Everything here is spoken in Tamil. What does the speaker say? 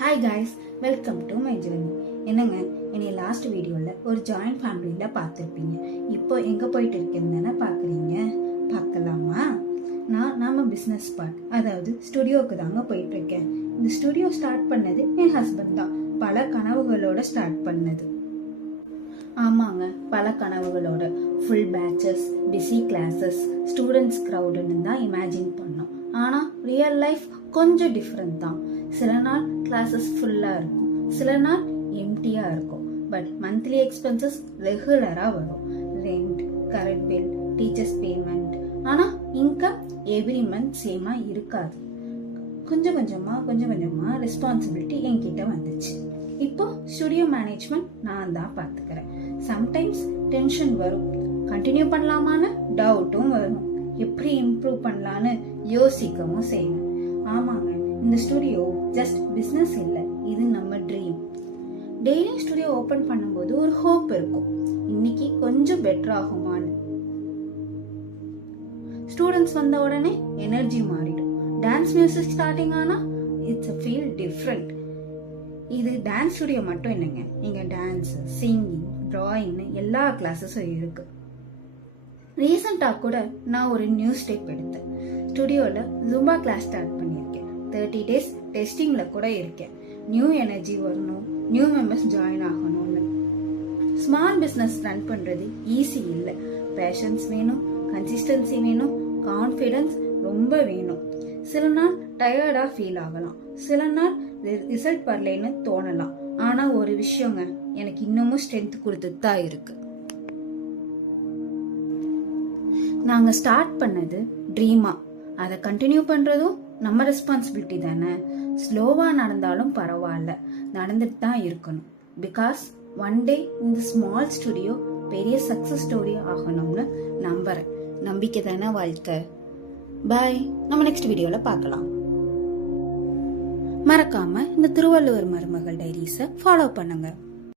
Hi guys, welcome to my journey. என்னங்க, என்னை லாஸ்ட் வீடியோவில் ஒரு ஜாயிண்ட் ஃபேமிலியில் பார்த்துருப்பீங்க. இப்போ எங்கே போயிட்டு இருக்கேன்னு தானே பார்க்குறீங்க. பார்க்கலாமா? நாம பிஸ்னஸ் ஸ்பாட், அதாவது ஸ்டுடியோவுக்கு தாங்க போயிட்டுருக்கேன். இந்த ஸ்டுடியோ ஸ்டார்ட் பண்ணது என் ஹஸ்பண்ட் தான். பல கனவுகளோட ஸ்டார்ட் பண்ணது. ஆமாங்க, பல கனவுகளோட. Full batches, busy classes, students க்ரௌடுன்னு தான் இமேஜின் பண்ணோம். ஆனால் ரியல் லைஃப் கொஞ்சம் டிஃப்ரெண்ட் தான். சில நாள் கிளாஸஸ் ஃபுல்லாக இருக்கும், சில நாள் எம்டியாக இருக்கும். பட் மந்த்லி எக்ஸ்பென்சஸ் ரெகுலராக வரும். Rent, current bill, teachers payment. ஆனால் இன்கம் எவ்ரி மந்த் சேமாக இருக்காது. கொஞ்சம் கொஞ்சமாக ரெஸ்பான்சிபிலிட்டி என்கிட்ட வந்துச்சு. இப்போ ஸ்டுடியோ மேனேஜ்மெண்ட் நான் தான் பார்த்துக்கிறேன். சம்டைம்ஸ் டென்ஷன் வரும், கண்டினியூ பண்ணலாமான்னு டவுட்டும் வரும், எப்படி இம்ப்ரூவ் பண்ணலான்னு யோசிக்கவும் செய்வேன். ஆமாங்க, இந்த ஸ்டுடியோ ஜஸ்ட் பிஸ்னஸ் இல்லை, இது நம்ம ட்ரீம். டெய்லி ஸ்டுடியோ ஓபன் பண்ணும்போது ஒரு ஹோப் இருக்கும், இன்னைக்கு கொஞ்சம் பெட்டர் ஆகுமான்னு. ஸ்டூடெண்ட்ஸ் வந்த உடனே எனர்ஜி மாறிடும். டான்ஸ் மியூசிக் ஸ்டார்டிங் ஆனா இட்ஸ் ஃபீல் டிஃப்ரெண்ட். இது டான்ஸ் ஸ்டுடியோ மட்டும் இல்லைங்க, இங்க டான்ஸ், சிங்கிங், டிராயிங்னு எல்லா கிளாஸஸும் இருக்கு. ரீசெண்டாக கூட நான் ஒரு நியூ ஸ்டெப் எடுத்தேன். ஸ்டுடியோவில் ஜும்பா கிளாஸ் ஸ்டார்ட் பண்ணியிருக்கேன். 30 days டெஸ்டிங்கில் கூட இருக்கேன். நியூ எனர்ஜி வரணும், நியூ மெம்பர்ஸ் ஜாயின் ஆகணும்னு. ஸ்மால் பிஸ்னஸ் ரன் பண்ணுறது ஈஸி இல்லை. பேஷன்ஸ் வேணும், கன்சிஸ்டன்சி வேணும், கான்ஃபிடன்ஸ் ரொம்ப வேணும். சில நாள் டயர்டாக ஃபீல் ஆகலாம், சில நாள் ரிசல்ட் வரலைன்னு தோணலாம். ஆனால் ஒரு விஷயங்க, எனக்கு இன்னமும் ஸ்ட்ரென்த் கொடுத்துட்டு தான் இருக்கு. நாங்கள் ஸ்டார்ட் பண்ணது ட்ரீமா, அதை கண்டினியூ பண்ணுறதும் நம்ம ரெஸ்பான்சிபிலிட்டி தானே. ஸ்லோவாக நடந்தாலும் பரவாயில்ல, நடந்துட்டு தான் இருக்கணும். பிகாஸ் ஒன் டே இந்த ஸ்மால் ஸ்டுடியோ பெரிய சக்ஸஸ் ஸ்டோரி ஆகணும்னு நம்புறேன். நம்பிக்கை தானே வாழ்க்கை. பாய், நம்ம நெக்ஸ்ட் வீடியோவில் பார்க்கலாம். மறக்காம இந்த திருவள்ளுவர் மருமகள் டைரிஸை ஃபாலோ பண்ணுங்க.